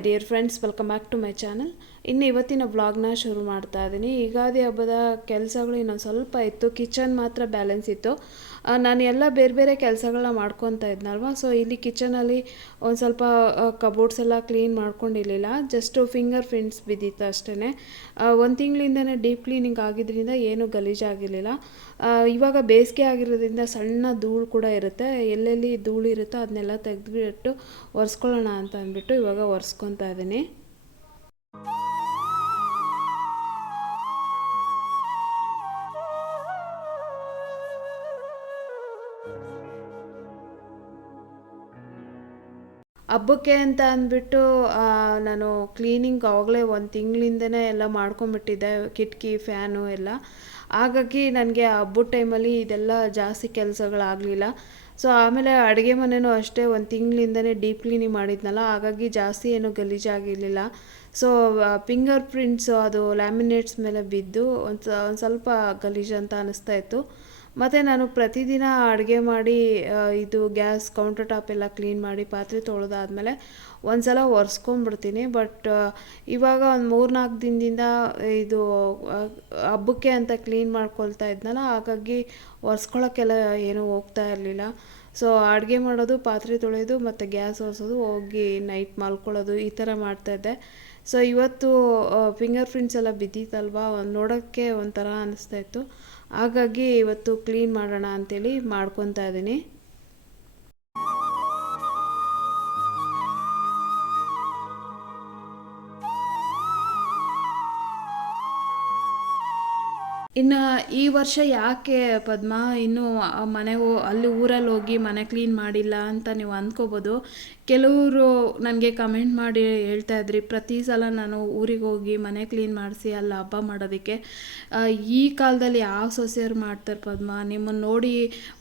my dear friends welcome back to my channel. ಇನ್ನು ಇವತ್ತಿನ ವ್ಲಾಗ್ನ ಶುರು ಮಾಡ್ತಾ ಇದ್ದೀನಿ ಯುಗಾದಿ ಹಬ್ಬದ ಕೆಲಸಗಳು ಇನ್ನೊಂದು ಸ್ವಲ್ಪ ಇತ್ತು. ಕಿಚನ್ ಮಾತ್ರ ಬ್ಯಾಲೆನ್ಸ್ ಇತ್ತು. ನಾನು ಎಲ್ಲ ಬೇರೆ ಬೇರೆ ಕೆಲಸಗಳನ್ನ ಮಾಡ್ಕೊತಾ ಇದ್ನಲ್ವ? ಸೊ ಇಲ್ಲಿ ಕಿಚನಲ್ಲಿ ಒಂದು ಸ್ವಲ್ಪ ಕಬೋರ್ಡ್ಸ್ ಎಲ್ಲ ಕ್ಲೀನ್ ಮಾಡ್ಕೊಂಡಿರಲಿಲ್ಲ. ಜಸ್ಟು ಫಿಂಗರ್ ಪ್ರಿಂಟ್ಸ್ ಬಿದ್ದಿತ್ತು ಅಷ್ಟೇ ಒಂದು ತಿಂಗಳಿಂದನೇ ಡೀಪ್ ಕ್ಲೀನಿಂಗ್ ಆಗಿದ್ದರಿಂದ ಏನೂ ಗಲೀಜಾಗಿರಲಿಲ್ಲ ಇವಾಗ ಬೇಸಿಗೆ ಆಗಿರೋದ್ರಿಂದ ಸಣ್ಣ ಧೂಳು ಕೂಡ ಇರುತ್ತೆ. ಎಲ್ಲೆಲ್ಲಿ ಧೂಳು ಇರುತ್ತೋ ಅದನ್ನೆಲ್ಲ ತೆಗೆದುಬಿಟ್ಟು ಒರೆಸ್ಕೊಳ್ಳೋಣ ಅಂತ ಅಂದ್ಬಿಟ್ಟು ಇವಾಗ ಒರೆಸ್ಕೊತಾ ಇದ್ದೀನಿ ಹಬ್ಬಕ್ಕೆ ಅಂತ ಅಂದ್ಬಿಟ್ಟು ನಾನು ಕ್ಲೀನಿಂಗ್ ಆಗಲೇ ಒಂದು ತಿಂಗಳಿಂದನೇ ಎಲ್ಲ ಮಾಡ್ಕೊಂಬಿಟ್ಟಿದ್ದೆ ಕಿಟಕಿ ಫ್ಯಾನು ಎಲ್ಲ. ಹಾಗಾಗಿ ನನಗೆ ಹಬ್ಬದ ಟೈಮಲ್ಲಿ ಇದೆಲ್ಲ ಜಾಸ್ತಿ ಕೆಲಸಗಳಾಗಲಿಲ್ಲ. ಸೊ ಆಮೇಲೆ ಅಡುಗೆ ಮನೆಯೂ ಅಷ್ಟೇ ಒಂದು ತಿಂಗಳಿಂದನೇ ಡೀಪ್ ಕ್ಲೀನಿಂಗ್ ಮಾಡಿದ್ನಲ್ಲ, ಹಾಗಾಗಿ ಜಾಸ್ತಿ ಏನು ಗಲೀಜಾಗಿರಲಿಲ್ಲ. ಸೊ ಫಿಂಗರ್ ಪ್ರಿಂಟ್ಸು ಅದು ಲ್ಯಾಮಿನೇಟ್ಸ್ ಮೇಲೆ ಬಿದ್ದು ಒಂದು ಒಂದು ಸ್ವಲ್ಪ ಗಲೀಜು ಅಂತ ಅನಿಸ್ತಾ ಇತ್ತು. ಮತ್ತು ನಾನು ಪ್ರತಿದಿನ ಅಡುಗೆ ಮಾಡಿ ಇದು ಗ್ಯಾಸ್ ಕೌಂಟರ್ ಟಾಪ್ ಎಲ್ಲ ಕ್ಲೀನ್ ಮಾಡಿ ಪಾತ್ರೆ ತೊಳೆದಾದ್ಮೇಲೆ ಒಂದು ಸಲ ಒರೆಸ್ಕೊಂಡ್ಬಿಡ್ತೀನಿ. ಬಟ್ ಇವಾಗ ಒಂದು ಮೂರು ನಾಲ್ಕು ದಿನದಿಂದ ಇದು ಹಬ್ಬಕ್ಕೆ ಅಂತ ಕ್ಲೀನ್ ಮಾಡ್ಕೊಳ್ತಾ ಇದ್ನಲ್ಲ, ಹಾಗಾಗಿ ಒರೆಸ್ಕೊಳಕ್ಕೆಲ್ಲ ಏನೂ ಹೋಗ್ತಾ ಇರಲಿಲ್ಲ. ಸೊ, ಅಡುಗೆ ಮಾಡೋದು, ಪಾತ್ರೆ ತೊಳೆಯೋದು ಮತ್ತು ಗ್ಯಾಸ್ ಒರೆಸೋದು, ಹೋಗಿ ನೈಟ್ ಮಲ್ಕೊಳ್ಳೋದು, ಈ ಥರ ಮಾಡ್ತಾಯಿದ್ದೆ ಸೊ, ಇವತ್ತು ಫಿಂಗರ್ ಪ್ರಿಂಟ್ಸ್ ಎಲ್ಲ ಬಿದ್ದಿತ್ತಲ್ವಾ? ನೋಡೋಕ್ಕೆ ಒಂಥರ ಅನ್ನಿಸ್ತಾ ಇತ್ತು. ಹಾಗಾಗಿ ಇವತ್ತು ಕ್ಲೀನ್ ಮಾಡೋಣ ಅಂತೇಳಿ ಮಾಡ್ಕೊತಾ ಇದ್ದೀನಿ. ಇನ್ನು ಈ ವರ್ಷ ಯಾಕೆ ಪದ್ಮ? ಇನ್ನು ಮನೆ ಅಲ್ಲಿ ಊರಲ್ಲಿ ಹೋಗಿ ಮನೆ ಕ್ಲೀನ್ ಮಾಡಿಲ್ಲ ಅಂತ ನೀವು ಅಂದ್ಕೋಬೋದು. ಕೆಲವರು ನನಗೆ ಕಮೆಂಟ್ ಮಾಡಿ ಹೇಳ್ತಾ ಇದ್ರಿ, ಪ್ರತಿ ಸಲ ನಾನು ಊರಿಗೆ ಹೋಗಿ ಮನೆ ಕ್ಲೀನ್ ಮಾಡಿಸಿ ಅಲ್ಲಿ ಹಬ್ಬ ಮಾಡೋದಕ್ಕೆ ಈ ಕಾಲದಲ್ಲಿ ಯಾವ ಸೊಸೆಯರು ಮಾಡ್ತಾರೆ ಪದ್ಮ? ನಿಮ್ಮನ್ನು ನೋಡಿ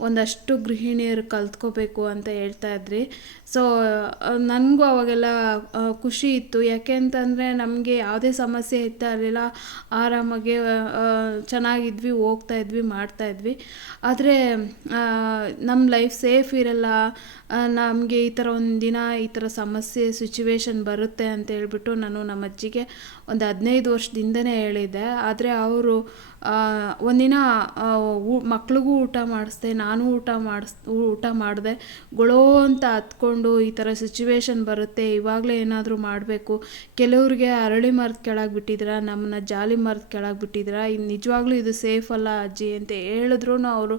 ಒಂದಷ್ಟು ಗೃಹಿಣಿಯರು ಕಲ್ತ್ಕೋಬೇಕು ಅಂತ ಹೇಳ್ತಾ ಇದ್ರಿ. ಸೊ ನನಗೂ ಅವಾಗೆಲ್ಲ ಖುಷಿ ಇತ್ತು. ಯಾಕೆ ಅಂತಂದರೆ ನಮಗೆ ಯಾವುದೇ ಸಮಸ್ಯೆ ಇರ್ತಾ ಇರಲಿಲ್ಲ ಆರಾಮಾಗಿ ಚೆನ್ನಾಗಿದ್ವಿ, ಹೋಗ್ತಾ ಇದ್ವಿ, ಮಾಡ್ತಾ ಇದ್ವಿ. ಆದರೆ ನಮ್ಮ ಲೈಫ್ ಸೇಫ್ ಇರಲ್ಲ. ನಮಗೆ ಈ ಥರ ಒಂದು ದಿನ ಈ ಥರ ಸಮಸ್ಯೆ ಸಿಚುವೇಶನ್ ಬರುತ್ತೆ ಅಂತ ಹೇಳ್ಬಿಟ್ಟು ನಾನು ನಮ್ಮ ಅಜ್ಜಿಗೆ ಒಂದು ಹದಿನೈದು ವರ್ಷದಿಂದನೇ ಹೇಳಿದ್ದೆ. ಆದರೆ ಅವರು ಒಂದಿನ ಮಕ್ಳಿಗೂ ಊಟ ಮಾಡಿಸ್ದೆ, ನಾನು ಊಟ ಮಾಡಿಸ್, ಊಟ ಮಾಡಿದೆ. ಗೊಳೋ ಅಂತ ಹತ್ಕೊಂಡು ಈ ಥರ ಸಿಚುವೇಶನ್ ಬರುತ್ತೆ, ಇವಾಗಲೇ ಏನಾದರೂ ಮಾಡಬೇಕು. ಕೆಲವ್ರಿಗೆ ಅರಳಿ ಮರದ ಕೆಳಗೆ ಬಿಟ್ಟಿದ್ದೀರಾ ನಮ್ಮನ್ನ ಜಾಲಿ ಮರದ ಕೆಳಗೆ ಬಿಟ್ಟಿದ್ದೀರಾ ಇದು ನಿಜವಾಗ್ಲೂ ಇದು ಸೇಫ್ ಅಲ್ಲ ಅಜ್ಜಿ ಅಂತ ಹೇಳಿದ್ರು ಅವರು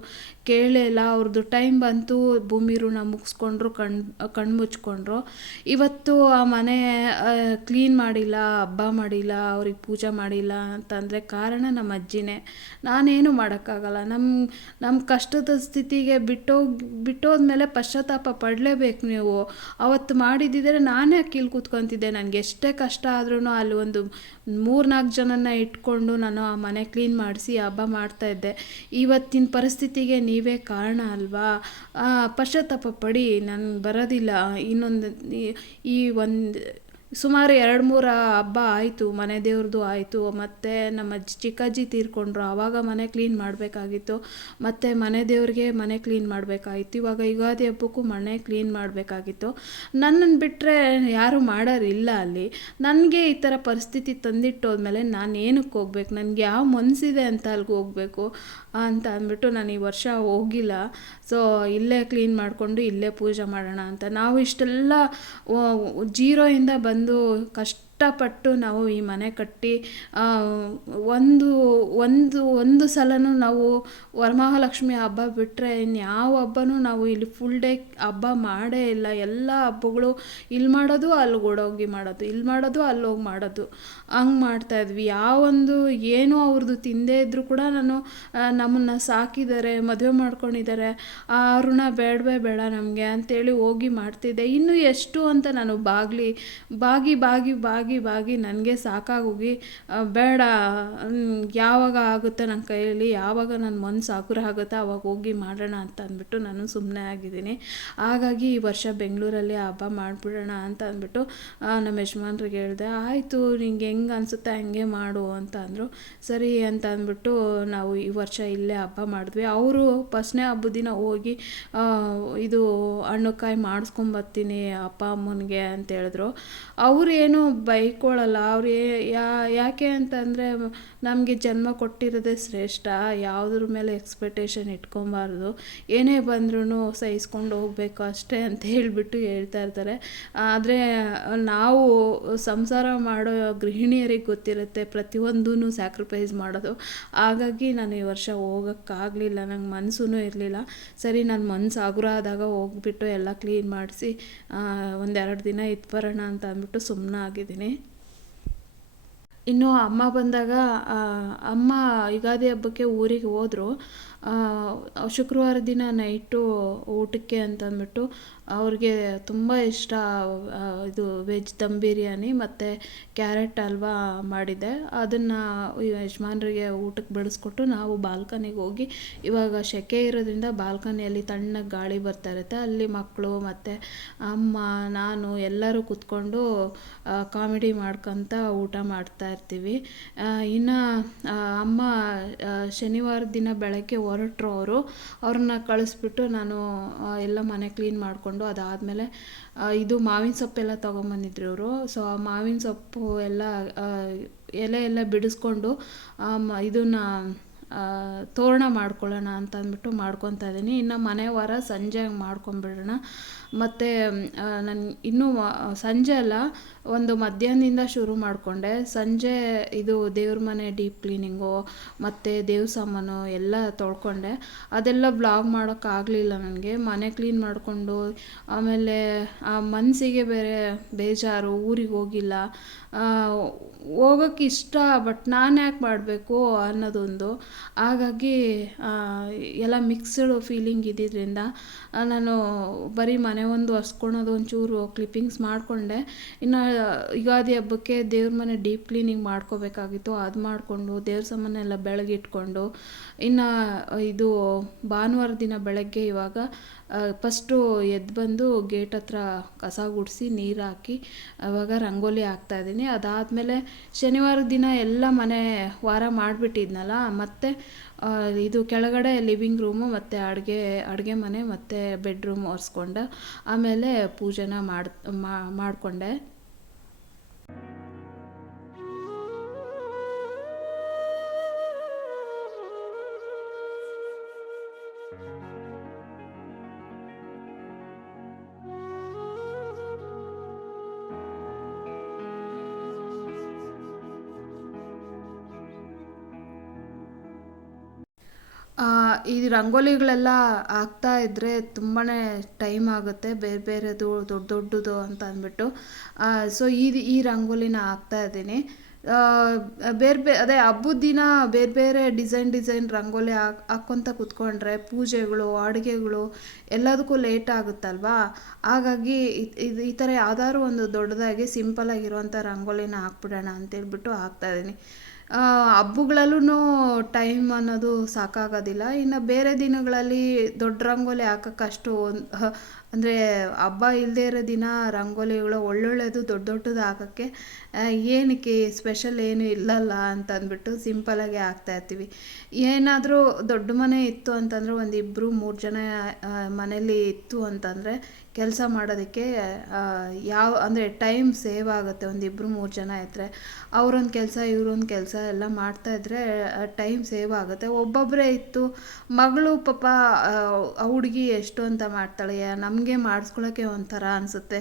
ಕೇಳೇ ಇಲ್ಲ. ಅವ್ರದ್ದು ಟೈಮ್ ಬಂತು, ಭೂಮಿ ಋಣ ಮುಗಿಸ್ಕೊಂಡ್ರು, ಕಣ್ ಕಣ್ಣು ಮುಚ್ಕೊಂಡ್ರು ಇವತ್ತು ಆ ಮನೆ ಕ್ಲೀನ್ ಮಾಡಿಲ್ಲ, ಹಬ್ಬ ಮಾಡಿಲ್ಲ ಅವ್ರಿಗೆ ಪೂಜೆ ಮಾಡಿಲ್ಲ ಅಂತಂದರೆ ಕಾರಣ ನಮ್ಮ ಅಜ್ಜಿನೇ. ನಾನೇನು ಮಾಡೋಕ್ಕಾಗಲ್ಲ. ನಮ್ಮ ನಮ್ಮ ಕಷ್ಟದ ಸ್ಥಿತಿಗೆ ಬಿಟ್ಟೋಗಿ ಮೇಲೆ ಪಶ್ಚಾತ್ತಾಪ ಪಡಲೇಬೇಕು ನೀವು. ಅವತ್ತು ಮಾಡಿದ್ದಿದ್ರೆ ನಾನೇ ಕೀಲ್ ಕೂತ್ಕೊತಿದ್ದೆ. ನನಗೆ ಎಷ್ಟೇ ಕಷ್ಟ ಆದ್ರೂ ಅಲ್ಲಿ ಒಂದು ಮೂರ್ನಾಲ್ಕು ಜನನ ಇಟ್ಕೊಂಡು ನಾನು ಆ ಮನೆ ಕ್ಲೀನ್ ಮಾಡಿಸಿ ಹಬ್ಬ ಮಾಡ್ತಾಯಿದ್ದೆ ಇವತ್ತಿನ ಪರಿಸ್ಥಿತಿಗೆ ನೀವೇ ಕಾರಣ ಅಲ್ವಾ? ಪಶ್ಚಾತ್ತಾಪ ಪಡಿ. ನಾನು ಬರೋದಿಲ್ಲ. ಇನ್ನೊಂದು ಈ ಒಂದು ಸುಮಾರು ಎರಡು ಮೂರು ಹಬ್ಬ ಆಯಿತು, ಮನೆ ದೇವ್ರದ್ದು ಆಯಿತು, ಮತ್ತು ನಮ್ಮ ಅಜ್ಜಿ ಚಿಕ್ಕಜ್ಜಿ ತೀರ್ಕೊಂಡ್ರು ಆವಾಗ ಮನೆ ಕ್ಲೀನ್ ಮಾಡಬೇಕಾಗಿತ್ತು, ಮತ್ತು ಮನೆ ದೇವ್ರಿಗೆ ಮನೆ ಕ್ಲೀನ್ ಮಾಡಬೇಕಾಗಿತ್ತು, ಇವಾಗ ಯುಗಾದಿ ಹಬ್ಬಕ್ಕೂ ಮನೆ ಕ್ಲೀನ್ ಮಾಡಬೇಕಾಗಿತ್ತು. ನನ್ನನ್ನು ಬಿಟ್ಟರೆ ಯಾರೂ ಮಾಡೋರಿಲ್ಲ ಅಲ್ಲಿ. ನನಗೆ ಈ ಥರ ಪರಿಸ್ಥಿತಿ ತಂದಿಟ್ಟೋದ್ಮೇಲೆ ನಾನು ಏನಕ್ಕೆ ಹೋಗ್ಬೇಕು? ನನಗೆ ಯಾವ ಮನಸ್ಸಿದೆ ಅಂತ ಅಲ್ಲಿಗೆ ಹೋಗಬೇಕು? ಅಂತ ಅಂದ್ಬಿಟ್ಟು ನಾನು ಈ ವರ್ಷ ಹೋಗಿಲ್ಲ. ಸೊ ಇಲ್ಲೇ ಕ್ಲೀನ್ ಮಾಡಿಕೊಂಡು ಇಲ್ಲೇ ಪೂಜೆ ಮಾಡೋಣ ಅಂತ. ನಾವು ಇಷ್ಟೆಲ್ಲ ಜೀರೋಯಿಂದ ಬಂದು ಕಷ್ಟಪಟ್ಟು ನಾವು ಈ ಮನೆ ಕಟ್ಟಿ ಒಂದು ಒಂದು ಒಂದು ಸಲನೂ ನಾವು ವರಮಹಾಲಕ್ಷ್ಮಿ ಹಬ್ಬ ಬಿಟ್ಟರೆ ಇನ್ಯಾವ ಹಬ್ಬನೂ ನಾವು ಇಲ್ಲಿ ಫುಲ್ ಡೇ ಹಬ್ಬ ಮಾಡೇ ಇಲ್ಲ. ಎಲ್ಲ ಹಬ್ಬಗಳು ಇಲ್ಲಿ ಮಾಡೋದು, ಅಲ್ಲಿ ಓಡೋಗಿ ಮಾಡೋದು, ಇಲ್ಲಿ ಮಾಡೋದು, ಅಲ್ಲಿ ಹೋಗಿ ಮಾಡೋದು. ಹಂಗೆ ಮಾಡ್ತಾಯಿದ್ವಿ ಯಾವೊಂದು ಏನು ಅವ್ರದ್ದು ತಿಂದೇ ಇದ್ದರೂ ಕೂಡ ನಾನು ನಮ್ಮನ್ನು ಸಾಕಿದ್ದಾರೆ, ಮದುವೆ ಮಾಡ್ಕೊಂಡಿದ್ದಾರೆ. ಆ, ಋಣ ಬೇಡವೇ ಬೇಡ ನಮಗೆ ಅಂತೇಳಿ ಹೋಗಿ ಮಾಡ್ತಿದ್ದೆ. ಇನ್ನು ಎಷ್ಟು ಅಂತ ನಾನು ಬಾಗ್ಲಿ, ಬಾಗಿ ಬಾಗಿ ಬಾಗಿ ಬಾಗಿ ನನಗೆ ಸಾಕಾಗೋಗಿ ಬೇಡ ಯಾವಾಗ ಆಗುತ್ತೆ ನನ್ನ ಕೈಯಲ್ಲಿ, ಯಾವಾಗ ನನ್ನ ಮನಸ್ಸು ಹಗುರ ಆಗುತ್ತೆ ಅವಾಗ ಹೋಗಿ ಮಾಡೋಣ ಅಂತ ಅಂದ್ಬಿಟ್ಟು ನಾನು ಸುಮ್ಮನೆ ಆಗಿದ್ದೀನಿ. ಹಾಗಾಗಿ ಈ ವರ್ಷ ಬೆಂಗಳೂರಲ್ಲಿ ಹಬ್ಬ ಮಾಡಿಬಿಡೋಣ ಅಂತ ಅಂದ್ಬಿಟ್ಟು ನಮ್ಮ ಯಜಮಾನ್ರಿಗೆ ಹೇಳಿದೆ, ಆಯಿತು, ನಿಂಗೆ ಅನಿಸುತ್ತೆ ಹಂಗೆ ಮಾಡು ಅಂತ ಅಂದರು. ಸರಿ ಅಂತ ಅಂದ್ಬಿಟ್ಟು ನಾವು ಈ ವರ್ಷ ಇಲ್ಲೇ ಹಬ್ಬ ಮಾಡಿದ್ವಿ. ಅವರು ಫಸ್ಟ್ನೇ ಹಬ್ಬದ ದಿನ ಹೋಗಿ ಇದು ಹಣ್ಣುಕಾಯಿ ಮಾಡಿಸ್ಕೊಂಬರ್ತೀನಿ ಅಪ್ಪ ಅಮ್ಮನಿಗೆ ಅಂತ ಹೇಳಿದ್ರು. ಅವ್ರೇನು ಬೈಕೊಳ್ಳಲ್ಲ ಅವ್ರು ಯಾಕೆ ಅಂತಂದರೆ ನಮಗೆ ಜನ್ಮ ಕೊಟ್ಟಿರೋದೇ ಶ್ರೇಷ್ಠ. ಯಾವುದ್ರ ಮೇಲೆ ಎಕ್ಸ್ಪೆಕ್ಟೇಷನ್ ಇಟ್ಕೊಬಾರ್ದು. ಏನೇ ಬಂದ್ರೂ ಸಹಿಸ್ಕೊಂಡು ಹೋಗ್ಬೇಕು ಅಷ್ಟೇ ಅಂತ ಹೇಳಿಬಿಟ್ಟು ಹೇಳ್ತಾ ಇರ್ತಾರೆ. ಆದರೆ ನಾವು ಸಂಸಾರ ಮಾಡೋ ಗೃಹಿಣಿಯರಿಗೆ ಗೊತ್ತಿರುತ್ತೆ ಪ್ರತಿಯೊಂದೂ ಸ್ಯಾಕ್ರಿಫೈಸ್ ಮಾಡೋದು. ಹಾಗಾಗಿ ನಾನು ಈ ವರ್ಷ ಹೋಗೋಕ್ಕಾಗಲಿಲ್ಲ, ನಂಗೆ ಮನಸ್ಸೂ ಇರಲಿಲ್ಲ. ಸರಿ ನನ್ನ ಮನಸ್ಸು ಆಗುರ ಆದಾಗ ಹೋಗ್ಬಿಟ್ಟು ಎಲ್ಲ ಕ್ಲೀನ್ ಮಾಡಿಸಿ ಒಂದೆರಡು ದಿನ ಇದ್ದು ಬರೋಣ ಅಂತ ಅಂದ್ಬಿಟ್ಟು ಸುಮ್ಮನೆ ಆಗಿದ್ದೀನಿ ಇನ್ನು ಅಮ್ಮ ಬಂದಾಗ ಅಮ್ಮ ಯುಗಾದಿ ಹಬ್ಬಕ್ಕೆ ಊರಿಗೆ ಹೋದ್ರು. ಶುಕ್ರವಾರ ದಿನ ನೈಟು ಊಟಕ್ಕೆ ಅಂತಂದ್ಬಿಟ್ಟು ಅವ್ರಿಗೆ ತುಂಬ ಇಷ್ಟ ಇದು ವೆಜ್ ದಮ್ ಬಿರಿಯಾನಿ ಮತ್ತು ಕ್ಯಾರೆಟ್ ಹಲ್ವಾ ಮಾಡಿದ್ದೆ ಅದನ್ನು ಯಜಮಾನ್ರಿಗೆ ಊಟಕ್ಕೆ ಬಡಿಸ್ಕೊಟ್ಟು ನಾವು ಬಾಲ್ಕನಿಗೆ ಹೋಗಿ, ಇವಾಗ ಸೆಕೆ ಇರೋದ್ರಿಂದ ಬಾಲ್ಕನಿಯಲ್ಲಿ ತಣ್ಣಗೆ ಗಾಳಿ ಬರ್ತಾ ಇರುತ್ತೆ. ಅಲ್ಲಿ ಮಕ್ಕಳು ಮತ್ತು ಅಮ್ಮ, ನಾನು ಎಲ್ಲರೂ ಕೂತ್ಕೊಂಡು ಕಾಮಿಡಿ ಮಾಡ್ಕೊತ ಊಟ ಮಾಡ್ತಾ ಇರ್ತೀವಿ. ಇನ್ನು ಅಮ್ಮ ಶನಿವಾರ ದಿನ ಬೆಳಗ್ಗೆ ಹೊರಟ್ರು ಅವರು. ಅವ್ರನ್ನ ಕಳಿಸ್ಬಿಟ್ಟು ನಾನು ಎಲ್ಲ ಮನೆ ಕ್ಲೀನ್ ಮಾಡಿಕೊಂಡು ಅದಾದಮೇಲೆ ಇದು ಮಾವಿನ ಸೊಪ್ಪೆಲ್ಲ ತೊಗೊಂಬಂದಿದ್ರು ಇವರು. ಸೊ ಆ ಮಾವಿನ ಸೊಪ್ಪು ಎಲ್ಲ ಎಲೆ ಎಲ್ಲ ಬಿಡಿಸ್ಕೊಂಡು ಇದನ್ನ ತೋರಣ ಮಾಡ್ಕೊಳ್ಳೋಣ ಅಂತ ಅಂದ್ಬಿಟ್ಟು ಮಾಡ್ಕೊತಾ ಇದ್ದೀನಿ. ಇನ್ನು ಮನೆ ವಾರ ಸಂಜೆ ಮಾಡ್ಕೊಂಬಿಡೋಣ ಮತ್ತು ನಾನು, ಇನ್ನೂ ಸಂಜೆ ಅಲ್ಲ ಒಂದು ಮಧ್ಯಾಹ್ನದಿಂದ ಶುರು ಮಾಡಿಕೊಂಡೆ. ಸಂಜೆ ಇದು ದೇವ್ರ ಮನೆ ಡೀಪ್ ಕ್ಲೀನಿಂಗು ಮತ್ತು ದೇವ್ರ ಸಾಮಾನು ಎಲ್ಲ ತೊಳ್ಕೊಂಡೆ. ಅದೆಲ್ಲ ಬ್ಲಾಗ್ ಮಾಡೋಕ್ಕಾಗಲಿಲ್ಲ ನನಗೆ. ಮನೆ ಕ್ಲೀನ್ ಮಾಡಿಕೊಂಡು, ಆಮೇಲೆ ಆ ಮನಸ್ಸಿಗೆ ಬೇರೆ ಬೇಜಾರು, ಊರಿಗೆ ಹೋಗಿಲ್ಲ. ಹೋಗೋಕ್ಕೆ ಇಷ್ಟ ಬಟ್ ನಾನು ಯಾಕೆ ಮಾಡಬೇಕು ಅನ್ನೋದೊಂದು. ಹಾಗಾಗಿ ಎಲ್ಲ ಮಿಕ್ಸ್ಡ್ ಫೀಲಿಂಗ್ ಇದ್ದಿದ್ದರಿಂದ ನಾನು ಬರೀ ಮನೆ ಒಂದು ಒರೆಸ್ಕೊಳೋದು ಒಂಚೂರು ಕ್ಲಿಪ್ಪಿಂಗ್ಸ್ ಮಾಡಿಕೊಂಡೆ. ಇನ್ನು ಯುಗಾದಿ ಹಬ್ಬಕ್ಕೆ ದೇವ್ರ ಮನೆ ಡೀಪ್ ಕ್ಲೀನಿಂಗ್ ಮಾಡ್ಕೋಬೇಕಾಗಿತ್ತು. ಅದು ಮಾಡಿಕೊಂಡು ದೇವ್ರ ಸಾಮಾನೆಲ್ಲ ಬೆಳಗಿಟ್ಕೊಂಡು, ಇನ್ನು ಇದು ಭಾನುವಾರ ದಿನ ಬೆಳಗ್ಗೆ ಇವಾಗ ಫಸ್ಟು ಎದ್ದು ಬಂದು ಗೇಟ್ ಹತ್ರ ಕಸ ಗುಡಿಸಿ ನೀರು ಹಾಕಿ, ಅವಾಗ ರಂಗೋಲಿ ಹಾಕ್ತಾಯಿದ್ದೀನಿ ಅದಾದಮೇಲೆ ಶನಿವಾರ ದಿನ ಎಲ್ಲ ಮನೆ ವಾರ ಮಾಡಿಬಿಟ್ಟಿದ್ನಲ್ಲ, ಮತ್ತು ಇದು ಕೆಳಗಡೆ ಲಿವಿಂಗ್ ರೂಮು ಮತ್ತು ಅಡುಗೆ ಅಡುಗೆ ಮನೆ, ಮತ್ತು ಬೆಡ್ರೂಮ್ ಒರೆಸ್ಕೊಂಡು. ಆಮೇಲೆ ಪೂಜೆನ ಮಾಡಿ ಮಾಡಿಕೊಂಡೆ. ಈ ರಂಗೋಲಿಗಳೆಲ್ಲ ಹಾಕ್ತಾ ಇದ್ದರೆ ತುಂಬಾ ಟೈಮ್ ಆಗುತ್ತೆ, ಬೇರೆ ಬೇರೆದು ದೊಡ್ಡ ದೊಡ್ಡದು ಅಂತ ಅಂದ್ಬಿಟ್ಟು. ಸೊ ಈ ಈ ರಂಗೋಲಿನ ಹಾಕ್ತಾ ಇದ್ದೀನಿ. ಬೇರೆ ಬೇ, ಅದೇ ಹಬ್ಬದ ದಿನ ಬೇರೆ ಬೇರೆ ಡಿಸೈನ್ ಡಿಸೈನ್ ರಂಗೋಲಿ ಹಾಕ್, ಹಾಕ್ಕೊತ ಕೂತ್ಕೊಂಡ್ರೆ ಪೂಜೆಗಳು, ಅಡುಗೆಗಳು ಎಲ್ಲದಕ್ಕೂ ಲೇಟ್ ಆಗುತ್ತಲ್ವಾ? ಹಾಗಾಗಿ ಇದು ಈ ಥರ ಯಾವ್ದಾದ್ರು ಒಂದು ದೊಡ್ಡದಾಗಿ ಸಿಂಪಲ್ ಆಗಿರುವಂಥ ರಂಗೋಲಿನ ಹಾಕ್ಬಿಡೋಣ ಅಂತೇಳ್ಬಿಟ್ಟು ಹಾಕ್ತಾಯಿದ್ದೀನಿ ಹಬ್ಬಗಳಲ್ಲೂ ಟೈಮ್ ಅನ್ನೋದು ಸಾಕಾಗೋದಿಲ್ಲ. ಇನ್ನು ಬೇರೆ ದಿನಗಳಲ್ಲಿ ದೊಡ್ಡ ರಂಗೋಲಿ ಹಾಕಕ್ಕೆ ಅಷ್ಟು ಅಂದರೆ ಹಬ್ಬ ಇಲ್ಲದೇ ಇರೋ ದಿನ ರಂಗೋಲಿಗಳು ಒಳ್ಳೊಳ್ಳೆಯದು ದೊಡ್ಡ ದೊಡ್ಡದು ಹಾಕೋಕ್ಕೆ ಏನಕ್ಕೆ ಸ್ಪೆಷಲ್ ಏನು ಇಲ್ಲಲ್ಲ ಅಂತ ಅಂದ್ಬಿಟ್ಟು ಹಾಕ್ತಾ ಇರ್ತೀವಿ. ಏನಾದರೂ ದೊಡ್ಡ ಮನೆ ಇತ್ತು ಅಂತಂದರೆ ಒಂದು ಇಬ್ಬರು ಮೂರು ಜನ ಮನೇಲಿ ಇತ್ತು ಅಂತಂದರೆ ಕೆಲಸ ಮಾಡೋದಕ್ಕೆ ಯಾವ, ಅಂದರೆ ಟೈಮ್ ಸೇವ್ ಆಗುತ್ತೆ ಒಂದು ಇಬ್ಬರು ಮೂರು ಜನ ಇದ್ದರೆ ಅವರೊಂದು ಕೆಲಸ, ಇವರೊಂದು ಕೆಲಸ ಎಲ್ಲ ಮಾಡ್ತಾ ಇದ್ದರೆ ಟೈಮ್ ಸೇವ್ ಆಗುತ್ತೆ. ಒಬ್ಬೊಬ್ಬರೇ ಇತ್ತು, ಮಗಳು ಪಾಪ ಹುಡುಗಿ ಎಷ್ಟು ಅಂತ ಮಾಡ್ತಾಳೆ, ನಮಗೆ ಮಾಡಿಸ್ಕೊಳ್ಳೋಕ್ಕೆ ಒಂಥರ ಅನಿಸುತ್ತೆ.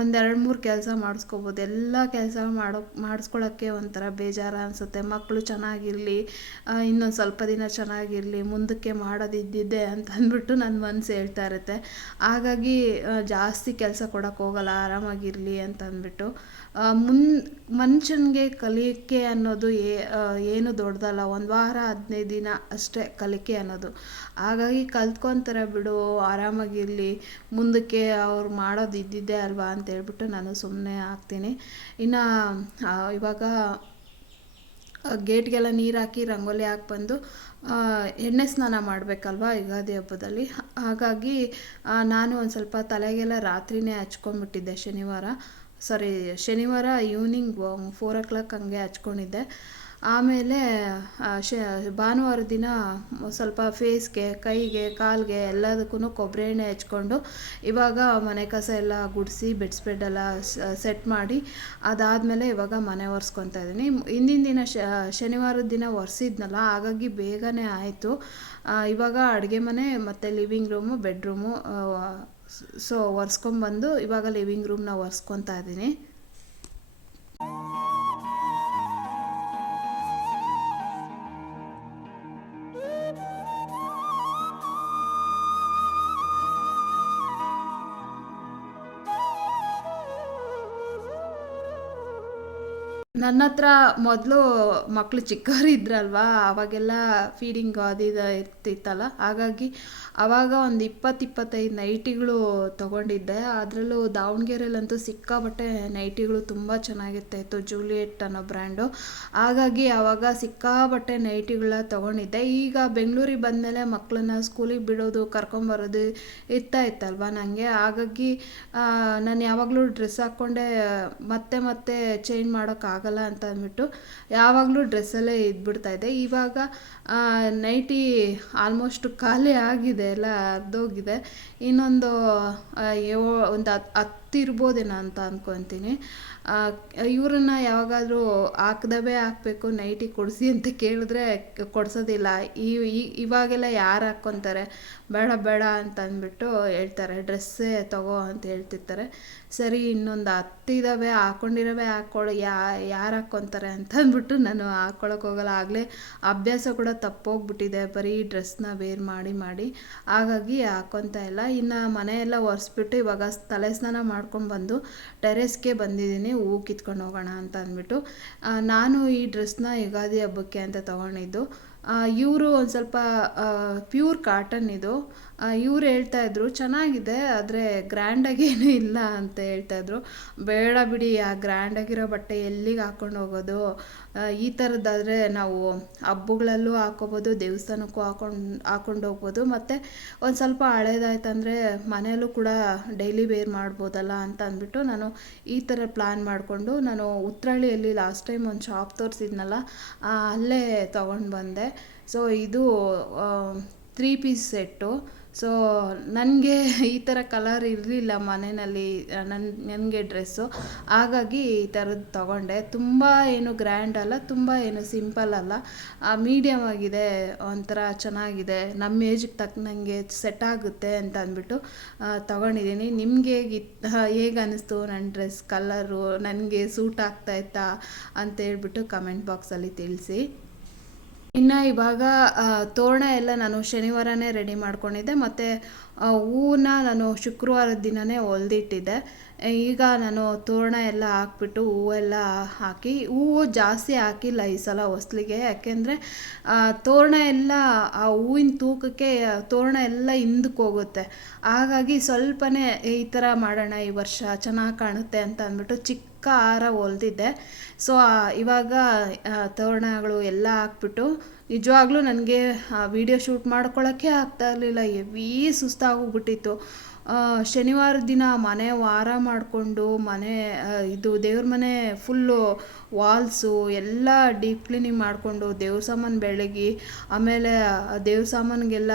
ಒಂದೆರಡು ಮೂರು ಕೆಲಸ ಮಾಡಿಸ್ಕೋಬೋದು, ಎಲ್ಲ ಕೆಲಸ ಮಾಡೋ ಮಾಡಿಸ್ಕೊಳ್ಳೋಕ್ಕೆ ಒಂಥರ ಬೇಜಾರು ಅನಿಸುತ್ತೆ. ಮಕ್ಕಳು ಚೆನ್ನಾಗಿರಲಿ ಇನ್ನೊಂದು ಸ್ವಲ್ಪ ದಿನ ಚೆನ್ನಾಗಿರಲಿ, ಮುಂದಕ್ಕೆ ಮಾಡೋದಿದ್ದಿದ್ದೆ ಅಂತ ಅಂದ್ಬಿಟ್ಟು ನನ್ನ ಮನಸ್ಸು ಹೇಳ್ತಾ ಇರುತ್ತೆ. ಹಾಗಾಗಿ ಜಾಸ್ತಿ ಕೆಲಸ ಕೊಡೋಕ್ಕೆ ಹೋಗಲ್ಲ, ಆರಾಮಾಗಿರಲಿ ಅಂತ ಅಂದ್ಬಿಟ್ಟು ಮುನ್, ಮನುಷ್ಯನಿಗೆ ಕಲಿಕೆ ಅನ್ನೋದು ಏ ಏನು ದೊಡ್ಡದಲ್ಲ, ಒಂದು ವಾರ ಹದಿನೈದು ದಿನ ಅಷ್ಟೇ ಕಲಿಕೆ ಅನ್ನೋದು. ಹಾಗಾಗಿ ಕಲ್ತ್ಕೊತಾರೆ ಬಿಡು, ಆರಾಮಾಗಿರಲಿ, ಮುಂದಕ್ಕೆ ಅವ್ರು ಮಾಡೋದು ಇದ್ದಿದ್ದೇ ಅಲ್ವಾ ಅಂತ ಹೇಳ್ಬಿಟ್ಟು ನಾನು ಸುಮ್ಮನೆ ಆಗ್ತೀನಿ. ಇನ್ನು ಇವಾಗ ಗೇಟ್ಗೆಲ್ಲ ನೀರು ಹಾಕಿ ರಂಗೋಲಿ ಹಾಕಿ ಬಂದು ಎಣ್ಣೆ ಸ್ನಾನ ಮಾಡಬೇಕಲ್ವಾ ಯುಗಾದಿ ಹಬ್ಬದಲ್ಲಿ. ಹಾಗಾಗಿ ನಾನು ಒಂದು ಸ್ವಲ್ಪ ತಲೆಗೆಲ್ಲ ರಾತ್ರಿನೇ ಹಚ್ಕೊಂಡ್ಬಿಟ್ಟಿದ್ದೆ ಶನಿವಾರ. ಸಾರಿ ಶನಿವಾರ ಈವ್ನಿಂಗ್ ಫೋರ್ ಓ ಕ್ಲಾಕ್ ಹಂಗೆ ಹಚ್ಕೊಂಡಿದ್ದೆ. ಆಮೇಲೆ ಶ, ಭಾನುವಾರ ದಿನ ಸ್ವಲ್ಪ ಫೇಸ್ಗೆ ಕೈಗೆ, ಕಾಲಿಗೆ ಎಲ್ಲದಕ್ಕೂ ಕೊಬ್ಬರಿ ಎಣ್ಣೆ ಹಚ್ಕೊಂಡು ಇವಾಗ ಮನೆ ಕಸ ಎಲ್ಲ ಗುಡಿಸಿ ಬೆಡ್ಸ್ ಬೆಡ್ಡೆಲ್ಲ ಸೆಟ್ ಮಾಡಿ ಅದಾದಮೇಲೆ ಇವಾಗ ಮನೆ ಒರೆಸ್ಕೊತಾ ಇದ್ದೀನಿ. ಹಿಂದಿನ ದಿನ ಶನಿವಾರದ ದಿನ ಒರೆಸಿದ್ನಲ್ಲ, ಹಾಗಾಗಿ ಬೇಗನೆ ಆಯಿತು. ಇವಾಗ ಅಡುಗೆ ಮನೆ ಮತ್ತು ಲಿವಿಂಗ್ ರೂಮು ಬೆಡ್ರೂಮು ಸೊ ಒರೆಸ್ಕೊಂಬಂದು ಇವಾಗ ಲಿವಿಂಗ್ ರೂಮ್ನ ಒರೆಸ್ಕೊತಾ ಇದ್ದೀನಿ. ನನ್ನ ಹತ್ರ ಮೊದಲು ಮಕ್ಕಳು ಚಿಕ್ಕವರು ಇದ್ರಲ್ವಾ, ಅವಾಗೆಲ್ಲ ಫೀಡಿಂಗ್ ಅದು ಇದು ಇರ್ತಿತ್ತಲ್ಲ, ಹಾಗಾಗಿ ಆವಾಗ ಒಂದು ಇಪ್ಪತ್ತು ಇಪ್ಪತ್ತೈದು ನೈಟಿಗಳು ತೊಗೊಂಡಿದ್ದೆ. ಅದರಲ್ಲೂ ದಾವಣಗೆರೆಯಲ್ಲಂತೂ ಸಿಕ್ಕಾಬಟ್ಟೆ ನೈಟಿಗಳು ತುಂಬ ಚೆನ್ನಾಗಿರ್ತಾ ಇತ್ತು ಜೂಲಿಯೆಟ್ ಅನ್ನೋ ಬ್ರ್ಯಾಂಡು. ಹಾಗಾಗಿ ಆವಾಗ ಸಿಕ್ಕಾಬಟ್ಟೆ ನೈಟಿಗಳ ತೊಗೊಂಡಿದ್ದೆ. ಈಗ ಬೆಂಗಳೂರಿಗೆ ಬಂದಮೇಲೆ ಮಕ್ಕಳನ್ನ ಸ್ಕೂಲಿಗೆ ಬಿಡೋದು ಕರ್ಕೊಂಬರೋದು ಇರ್ತಾ ಇತ್ತಲ್ವ ನನಗೆ ಹಾಗಾಗಿ ನಾನು ಯಾವಾಗಲೂ ಡ್ರೆಸ್ ಹಾಕ್ಕೊಂಡೆ ಮತ್ತೆ ಮತ್ತೆ ಚೇಂಜ್ ಮಾಡೋಕ್ಕಾಗಲ್ಲ. ಅಂತ ಅಂದ್ಬಿಟ್ಟು ಯಾವಾಗಲೂ ಡ್ರೆಸ್ಸಲ್ಲೇ ಇದ್ಬಿಡ್ತಾ ಇದೆ. ಇವಾಗ ನೈಟಿ ಆಲ್ಮೋಸ್ಟ್ ಖಾಲಿ ಆಗಿದೆ ಎಲ್ಲ ಅರ್ಧೋಗಿದೆ ಇನ್ನೊಂದು ಯೋ ಒಂದು ಹತ್ತು ಹತ್ತಿರ್ಬೋದೇನೋ ಅಂತ ಅಂದ್ಕೊತೀನಿ ಇವ್ರನ್ನ ಯಾವಾಗಾದರೂ ಹಾಕ್ದವೇ ಹಾಕಬೇಕು, ನೈಟಿ ಕೊಡಿಸಿ ಅಂತ ಕೇಳಿದ್ರೆ ಕೊಡಿಸೋದಿಲ್ಲ. ಈ- ಇವಾಗೆಲ್ಲ ಯಾರು ಹಾಕ್ಕೊತಾರೆ? ಬೇಡ ಬೇಡ ಅಂತ ಅಂದ್ಬಿಟ್ಟು ಹೇಳ್ತಾರೆ. ಡ್ರೆಸ್ಸೇ ತಗೋ ಅಂತ ಹೇಳ್ತಿರ್ತಾರೆ. ಸರಿ, ಇನ್ನೊಂದು ಹತ್ತಿದಾವೆ ಹಾಕ್ಕೊಂಡಿರೋವೆ ಹಾಕ್ಕೊಳ್ಳೋ ಯಾ, ಯಾರು ಹಾಕ್ಕೊತಾರೆ ಅಂತ ಅಂದ್ಬಿಟ್ಟು ನಾನು ಹಾಕ್ಕೊಳಕ್ಕೆ ಹೋಗಲ್ಲ. ಆಗಲೇ ಅಭ್ಯಾಸ ಕೂಡ ತಪ್ಪೋಗ್ಬಿಟ್ಟಿದೆ. ಬರೀ ಡ್ರೆಸ್ನ ವೇರ್ ಮಾಡಿ ಮಾಡಿ. ಹಾಗಾಗಿ ಹಾಕ್ಕೊತಾ ಇಲ್ಲ. ಇನ್ನು ಮನೆಯೆಲ್ಲ ಒರೆಸ್ಬಿಟ್ಟು ಇವಾಗ ತಲೆ ಸ್ನಾನ ಮಾಡ್ಕೊಂಡು ಬಂದು ಟೆರೆಸ್ಗೆ ಬಂದಿದ್ದೀನಿ. ಹೂ ಕಿತ್ಕೊಂಡು ಹೋಗೋಣ ಅಂತ ಅಂದ್ಬಿಟ್ಟು. ನಾನು ಈ ಡ್ರೆಸ್ನ ಯುಗಾದಿ ಹಬ್ಬಕ್ಕೆ ಅಂತ ತೊಗೊಂಡಿದ್ದು. ಇವರು ಒಂದು ಸ್ವಲ್ಪ ಪ್ಯೂರ್ ಕಾಟನ್ ಇದು. ಇವ್ರು ಹೇಳ್ತಾ ಇದ್ರು, ಚೆನ್ನಾಗಿದೆ, ಆದರೆ ಗ್ರ್ಯಾಂಡಾಗೇನೂ ಇಲ್ಲ ಅಂತ ಹೇಳ್ತಾ ಇದ್ರು. ಬೇಡ ಬಿಡಿ, ಆ ಗ್ರ್ಯಾಂಡಾಗಿರೋ ಬಟ್ಟೆ ಎಲ್ಲಿಗೆ ಹಾಕೊಂಡು ಹೋಗೋದು? ಈ ಥರದ್ದಾದರೆ ನಾವು ಹಬ್ಬಗಳಲ್ಲೂ ಹಾಕೋಬೋದು, ದೇವಸ್ಥಾನಕ್ಕೂ ಹಾಕೊಂಡು ಹಾಕೊಂಡು ಹೋಗ್ಬೋದು. ಮತ್ತು ಒಂದು ಸ್ವಲ್ಪ ಹಳೇದಾಯ್ತಂದರೆ ಮನೆಯಲ್ಲೂ ಕೂಡ ಡೈಲಿ ವೇರ್ ಮಾಡ್ಬೋದಲ್ಲ ಅಂತ ಅಂದ್ಬಿಟ್ಟು ನಾನು ಈ ಥರ ಪ್ಲ್ಯಾನ್ ಮಾಡಿಕೊಂಡು ನಾನು ಉತ್ರಳ್ಳಿಯಲ್ಲಿ ಲಾಸ್ಟ್ ಟೈಮ್ ಒಂದು ಶಾಪ್ ತೋರಿಸಿದ್ನಲ್ಲ ಅಲ್ಲೇ ತೊಗೊಂಡು ಬಂದೆ. ಸೊ ಇದು ತ್ರೀ ಪೀಸ್ ಸೆಟ್ಟು ಸೊ ನನಗೆ ಈ ಥರ ಕಲರ್ ಇರಲಿಲ್ಲ ಮನೆಯಲ್ಲಿ ನನ್ನ ನನಗೆ ಡ್ರೆಸ್ಸು ಹಾಗಾಗಿ ಈ ಥರದ್ದು ತೊಗೊಂಡೆ. ತುಂಬ ಏನು ಗ್ರ್ಯಾಂಡ್ ಅಲ್ಲ, ತುಂಬ ಏನು ಸಿಂಪಲ್ ಅಲ್ಲ. ಮೀಡಿಯಮ್ ಆಗಿದೆ, ಒಂಥರ ಚೆನ್ನಾಗಿದೆ. ನಮ್ಮ ಏಜಿಗೆ ತಕ್ಕನಂಗೆ ಸೆಟ್ ಆಗುತ್ತೆ ಅಂತ ಅಂದ್ಬಿಟ್ಟು ತೊಗೊಂಡಿದ್ದೀನಿ ನಿಮಗೆ ಹೇಗಿತ್ತು ಹೇಗೆ ಅನ್ನಿಸ್ತು ನನ್ನ ಡ್ರೆಸ್ ಕಲರು ನನಗೆ ಸೂಟ್ ಆಗ್ತಾಯಿತ್ತಾ ಅಂತ ಹೇಳ್ಬಿಟ್ಟು ಕಮೆಂಟ್ ಬಾಕ್ಸಲ್ಲಿ ತಿಳಿಸಿ. ಇನ್ನು ಇವಾಗ ತೋರಣ ಎಲ್ಲ ನಾನು ಶನಿವಾರನೇ ರೆಡಿ ಮಾಡ್ಕೊಂಡಿದ್ದೆ. ಮತ್ತು ಹೂವನ್ನ ನಾನು ಶುಕ್ರವಾರದ ದಿನವೇ ಹೊಲ್ದಿಟ್ಟಿದ್ದೆ. ಈಗ ನಾನು ತೋರಣ ಎಲ್ಲ ಹಾಕ್ಬಿಟ್ಟು ಹೂವೆಲ್ಲ ಹಾಕಿ, ಹೂವು ಜಾಸ್ತಿ ಹಾಕಿಲ್ಲ ಈ ಸಲ ಹೊಸ್ಲಿಗೆ. ಯಾಕೆಂದರೆ ತೋರಣ ಎಲ್ಲ, ಆ, ಹೂವಿನ ತೂಕಕ್ಕೆ ತೋರಣ ಎಲ್ಲ ಹಿಂದಕ್ಕೆ ಹೋಗುತ್ತೆ. ಹಾಗಾಗಿ ಸ್ವಲ್ಪನೇ ಈ ಥರ ಮಾಡೋಣ ಈ ವರ್ಷ, ಚೆನ್ನಾಗಿ ಕಾಣುತ್ತೆ ಅಂತ ಅಂದ್ಬಿಟ್ಟು ಚಿಕ್ಕ ಹಾರ ಹೊಲ್ದಿದ್ದೆ. ಸೊ ಇವಾಗ ತೋರಣಗಳು ಎಲ್ಲ ಹಾಕ್ಬಿಟ್ಟು ನಿಜವಾಗ್ಲೂ ನನಗೆ ವಿಡಿಯೋ ಶೂಟ್ ಮಾಡ್ಕೊಳ್ಳೋಕ್ಕೆ ಆಗ್ತಾ ಇರಲಿಲ್ಲ. ಹೆವೀ ಸುಸ್ತಾಗೋಗ್ಬಿಟ್ಟಿತ್ತು ಶನಿವಾರ ದಿನ ಮನೆ ವಾರ ಮಾಡಿಕೊಂಡು ಮನೆ ಇದು ದೇವ್ರ ಮನೆ ಫುಲ್ಲು ವಾಲ್ಸು ಎಲ್ಲ ಡೀಪ್ ಕ್ಲೀನಿಂಗ್ ಮಾಡಿಕೊಂಡು ದೇವ್ರ ಸಾಮಾನು ಬೆಳಗಿ, ಆಮೇಲೆ ದೇವ್ರ ಸಾಮಾನಿಗೆಲ್ಲ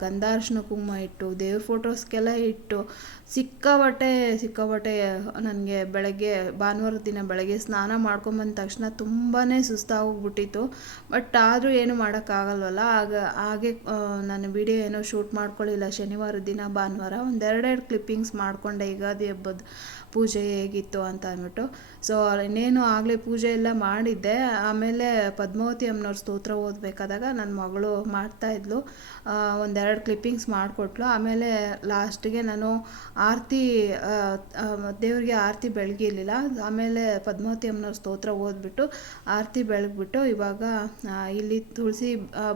ಗಂಧಾರ್ಶನ ಕುಂಕುಮ ಇಟ್ಟು, ದೇವ್ರ ಫೋಟೋಸ್ಗೆಲ್ಲ ಇಟ್ಟು ಸಿಕ್ಕಾಬಟ್ಟೆ ಸಿಕ್ಕಾಬಟ್ಟೆ ನನಗೆ ಬೆಳಗ್ಗೆ, ಭಾನುವಾರ ದಿನ ಬೆಳಗ್ಗೆ ಸ್ನಾನ ಮಾಡ್ಕೊಂಬಂದ ತಕ್ಷಣ ತುಂಬಾ ಸುಸ್ತಾಗೋಗ್ಬಿಟ್ಟಿತ್ತು ಬಟ್ ಆದರೂ ಏನು ಮಾಡೋಕ್ಕಾಗಲ್ವಲ್ಲ. ಆಗ, ಹಾಗೆ ನಾನು ವಿಡಿಯೋ ಏನೋ ಶೂಟ್ ಮಾಡ್ಕೊಳ್ಳಿಲ್ಲ. ಶನಿವಾರ ದಿನ, ಭಾನುವಾರ ಒಂದೆರಡೆರಡು ಕ್ಲಿಪ್ಪಿಂಗ್ಸ್ ಮಾಡಿಕೊಂಡೆ ಯುಗಾದಿ ಹಬ್ಬದ. ಪೂಜೆ ಹೇಗಿತ್ತು ಅಂತ ಅಂದ್ಬಿಟ್ಟು. ಸೊ ಇನ್ನೇನು ಆಗಲೇ ಪೂಜೆ ಎಲ್ಲ ಮಾಡಿದ್ದೆ. ಆಮೇಲೆ ಪದ್ಮಾವತಿ ಅಮ್ಮನವ್ರ ಸ್ತೋತ್ರ ಓದಬೇಕಾದಾಗ ನನ್ನ ಮಗಳು ಮಾಡ್ತಾಯಿದ್ಲು ಒಂದೆರಡು ಕ್ಲಿಪ್ಪಿಂಗ್ಸ್ ಮಾಡಿಕೊಟ್ಲು. ಆಮೇಲೆ ಲಾಸ್ಟಿಗೆ ನಾನು ಆರತಿ ದೇವರಿಗೆ ಆರತಿ ಬೆಳಗಿರಲಿಲ್ಲ. ಆಮೇಲೆ ಪದ್ಮಾವತಿ ಅಮ್ಮನವ್ರ ಸ್ತೋತ್ರ ಓದ್ಬಿಟ್ಟು ಆರತಿ ಬೆಳಗ್ಬಿಟ್ಟು ಇವಾಗ ಇಲ್ಲಿ ತುಳಸಿ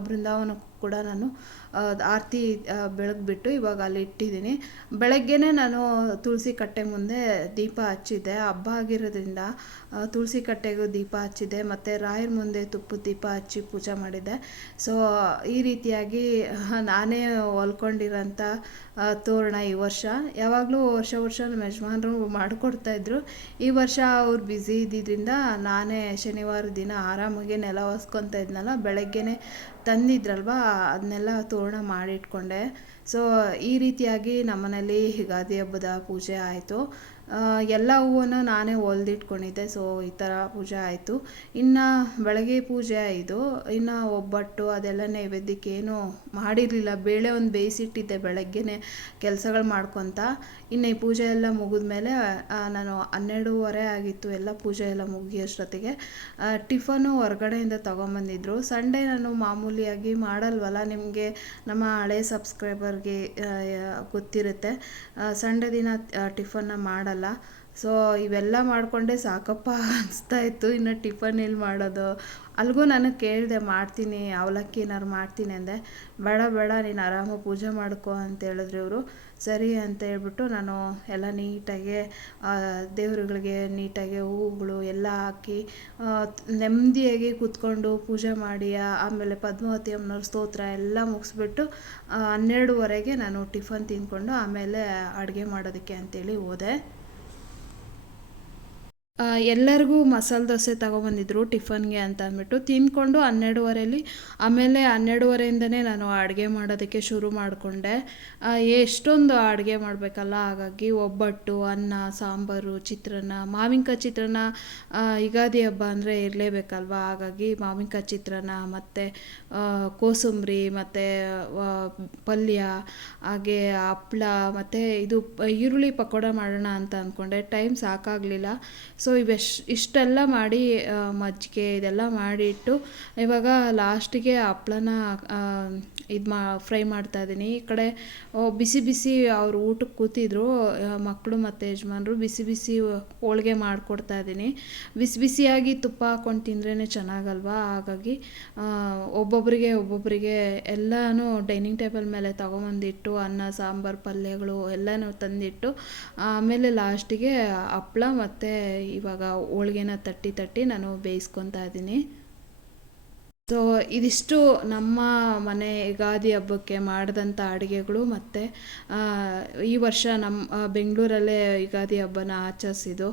ಬೃಂದಾವನಕ್ಕೆ ಬೃಂದಾವನ ಕೂಡ ನಾನು ಆರತಿ ಬೆಳಗ್ಬಿಟ್ಟು ಇವಾಗ ಅಲ್ಲಿ ಇಟ್ಟಿದ್ದೀನಿ. ಬೆಳಗ್ಗೆನೇ ನಾನು ತುಳಸಿ ಕಟ್ಟೆ ಮುಂದೆ ದೀಪ ಹಚ್ಚಿದ್ದೆ. ಹಬ್ಬ ಆಗಿರೋದ್ರಿಂದ ತುಳಸಿ ಕಟ್ಟೆಗೂ ದೀಪ ಹಚ್ಚಿದೆ, ಮತ್ತು ರಾಯರ ಮುಂದೆ ತುಪ್ಪದ ದೀಪ ಹಚ್ಚಿ ಪೂಜೆ ಮಾಡಿದ್ದೆ ಸೊ ಈ ರೀತಿಯಾಗಿ ನಾನೇ ಹೊಲ್ಕೊಂಡಿರೋಂಥ ತೋರಣ ಈ ವರ್ಷ. ಯಾವಾಗಲೂ ವರ್ಷ ವರ್ಷ ನಮ್ಮ ಯಜಮಾನರು ಮಾಡಿಕೊಡ್ತಾಯಿದ್ರು ಈ ವರ್ಷ ಅವ್ರು ಬ್ಯುಸಿ ಇದ್ದಿದ್ದರಿಂದ ನಾನೇ ಶನಿವಾರ ದಿನ ಆರಾಮಾಗಿ ನೆಲ ಹೊಸ್ಕೊತ ಇದ್ನಲ್ಲ, ಬೆಳಗ್ಗೆನೇ ತಂದಿದ್ರಲ್ವ ಅದನ್ನೆಲ್ಲ ತೋರಣ ಮಾಡಿಟ್ಕೊಂಡೆ. ಸೊ ಈ ರೀತಿಯಾಗಿ ನಮ್ಮನೇಲಿ ಯುಗಾದಿ ಹಬ್ಬದ ಪೂಜೆ ಆಯಿತು. ಎಲ್ಲ ಹೂವನ್ನು ನಾನೇ ಹೊಲ್ದಿಟ್ಕೊಂಡಿದ್ದೆ, ಸೊ ಈ ಥರ ಪೂಜೆ ಆಯಿತು. ಇನ್ನು ಬೆಳಗ್ಗೆ ಪೂಜೆ ಇದು, ಇನ್ನು ಒಬ್ಬಟ್ಟು ಅದೆಲ್ಲ ನೈವೇದ್ಯಕ್ಕೆ ಏನೂ ಮಾಡಿರಲಿಲ್ಲ. ಬೇಳೆ ಒಂದು ಬೇಯಿಸಿಟ್ಟಿದ್ದೆ ಬೆಳಗ್ಗೆನೇ ಕೆಲಸಗಳು ಮಾಡ್ಕೊತ. ಇನ್ನು ಈ ಪೂಜೆ ಎಲ್ಲ ಮುಗಿದ ಮೇಲೆ ನಾನು ಹನ್ನೆರಡೂವರೆ ಆಗಿತ್ತು ಎಲ್ಲ ಪೂಜೆ ಎಲ್ಲ ಮುಗಿಯೋಷ್ಟೊತ್ತಿಗೆ ಟಿಫನು ಹೊರಗಡೆಯಿಂದ ತೊಗೊಂಬಂದಿದ್ರು. ಸಂಡೇ ನಾನು ಮಾಮೂಲಿಯಾಗಿ ಮಾಡಲ್ವಲ್ಲ, ನಿಮಗೆ ನಮ್ಮ ಹಳೆ ಸಬ್ಸ್ಕ್ರೈಬರ್ಗೆ ಗೊತ್ತಿರುತ್ತೆ. ಸಂಡೇ ದಿನ ಟಿಫನ್ನ ಮಾಡಲ್ಲ ಸೊ ಇವೆಲ್ಲ ಮಾಡಿಕೊಂಡೆ ಸಾಕಪ್ಪ ಅನಿಸ್ತಾ ಇತ್ತು. ಇನ್ನು ಟಿಫನ್ ಇಲ್ಲಿ ಮಾಡೋದು? ಅಲ್ಲಿಗೂ ನಾನು ಕೇಳಿದೆ, ಮಾಡ್ತೀನಿ, ಅವಲಕ್ಕಿ ಏನಾದ್ರು ಮಾಡ್ತೀನಿ ಅಂದೆ. ಬೇಡ ಬೇಡ, ನೀನು ಆರಾಮಾಗಿ ಪೂಜೆ ಮಾಡ್ಕೊ, ಅಂತ ಹೇಳಿದ್ರು ಇವರು. ಸರಿ, ಅಂತ ಹೇಳ್ಬಿಟ್ಟು ನಾನು ಎಲ್ಲ ನೀಟಾಗಿ ದೇವರುಗಳಿಗೆ ನೀಟಾಗಿ ಹೂಗಳು ಎಲ್ಲ ಹಾಕಿ ನೆಮ್ಮದಿಯಾಗಿ ಕೂತ್ಕೊಂಡು ಪೂಜೆ ಮಾಡಿ ಆಮೇಲೆ ಪದ್ಮಾವತಿ ಅಮ್ಮನವ್ರ ಸ್ತೋತ್ರ ಎಲ್ಲ ಮುಗಿಸ್ಬಿಟ್ಟು ಹನ್ನೆರಡುವರೆಗೆ ನಾನು ಟಿಫನ್ ತಿಂದ್ಕೊಂಡು ಆಮೇಲೆ ಅಡುಗೆ ಮಾಡೋದಕ್ಕೆ ಅಂತೇಳಿ ಹೋದೆ. ಎಲ್ಲರಿಗೂ ಮಸಾಲೆ ದೋಸೆ ತಗೊಬಂದಿದ್ರು ಟಿಫನ್ಗೆ ಅಂತ ಅಂದ್ಬಿಟ್ಟು ತಿಂದ್ಕೊಂಡು ಹನ್ನೆರಡುವರೆಯಲ್ಲಿ ಆಮೇಲೆ ಹನ್ನೆರಡುವರೆಯಿಂದನೇ ನಾನು ಅಡುಗೆ ಮಾಡೋದಕ್ಕೆ ಶುರು ಮಾಡಿಕೊಂಡೆ. ಎಷ್ಟೊಂದು ಅಡುಗೆ ಮಾಡಬೇಕಲ್ಲ, ಹಾಗಾಗಿ ಒಬ್ಬಟ್ಟು, ಅನ್ನ, ಸಾಂಬಾರು, ಚಿತ್ರಾನ್ನ, ಮಾವಿನಕಾಯಿ ಚಿತ್ರಾನ್ನ ಯುಗಾದಿ ಹಬ್ಬ ಅಂದರೆ ಇರಲೇಬೇಕಲ್ವ? ಹಾಗಾಗಿ ಮಾವಿನಕಾಯಿ ಚಿತ್ರಾನ್ನ ಮತ್ತು ಕೋಸಂಬರಿ ಮತ್ತು ಪಲ್ಯ, ಹಾಗೆ ಹಪ್ಳ ಮತ್ತು ಇದು ಈರುಳ್ಳಿ ಪಕೋಡ ಮಾಡೋಣ ಅಂತ ಅಂದ್ಕೊಂಡೆ. ಟೈಮ್ ಸಾಕಾಗಲಿಲ್ಲ. ಸೊ ಇವೆಶ್ ಇಷ್ಟೆಲ್ಲ ಮಾಡಿ ಮಜ್ಜಿಗೆ ಇದೆಲ್ಲ ಮಾಡಿಟ್ಟು ಇವಾಗ ಲಾಸ್ಟಿಗೆ ಹಪ್ಳನ ಇದು ಮಾ, ಫ್ರೈ ಮಾಡ್ತಾ ಇದ್ದೀನಿ. ಈ ಕಡೆ ಬಿಸಿ ಬಿಸಿ ಅವರು ಊಟಕ್ಕೆ ಕೂತಿದ್ರು. ಮಕ್ಕಳು ಮತ್ತು ಯಜಮಾನರು ಬಿಸಿ ಬಿಸಿ ಹೋಳಿಗೆ ಮಾಡಿಕೊಡ್ತಾ ಇದ್ದೀನಿ. ಬಿಸಿ ಬಿಸಿಯಾಗಿ ತುಪ್ಪ ಹಾಕ್ಕೊಂಡು ತಿಂದ್ರೇ ಚೆನ್ನಾಗಲ್ವಾ? ಹಾಗಾಗಿ ಒಬ್ಬೊಬ್ಬರಿಗೆ ಒಬ್ಬೊಬ್ಬರಿಗೆ ಎಲ್ಲನೂ ಡೈನಿಂಗ್ ಟೇಬಲ್ ಮೇಲೆ ತೊಗೊಂಬಂದಿಟ್ಟು ಅನ್ನ, ಸಾಂಬಾರು, ಪಲ್ಯಗಳು ಎಲ್ಲನೂ ತಂದಿಟ್ಟು, ಆಮೇಲೆ ಲಾಸ್ಟಿಗೆ ಹಪ್ಪಳ ಮತ್ತು ಇವಾಗ ಹೋಳ್ಗೆನ ತಟ್ಟಿ ತಟ್ಟಿ ನಾನು ಬೇಯಿಸ್ಕೊತಾ ಇದ್ದೀನಿ. ಸೊ ಇದಿಷ್ಟು ನಮ್ಮ ಮನೆ ಯುಗಾದಿ ಹಬ್ಬಕ್ಕೆ ಮಾಡಿದಂಥ ಅಡುಗೆಗಳು ಮತ್ತು ಈ ವರ್ಷ ನಮ್ಮ ಬೆಂಗಳೂರಲ್ಲೇ ಯುಗಾದಿ ಹಬ್ಬನ ಆಚರಿಸಿದ್ದು.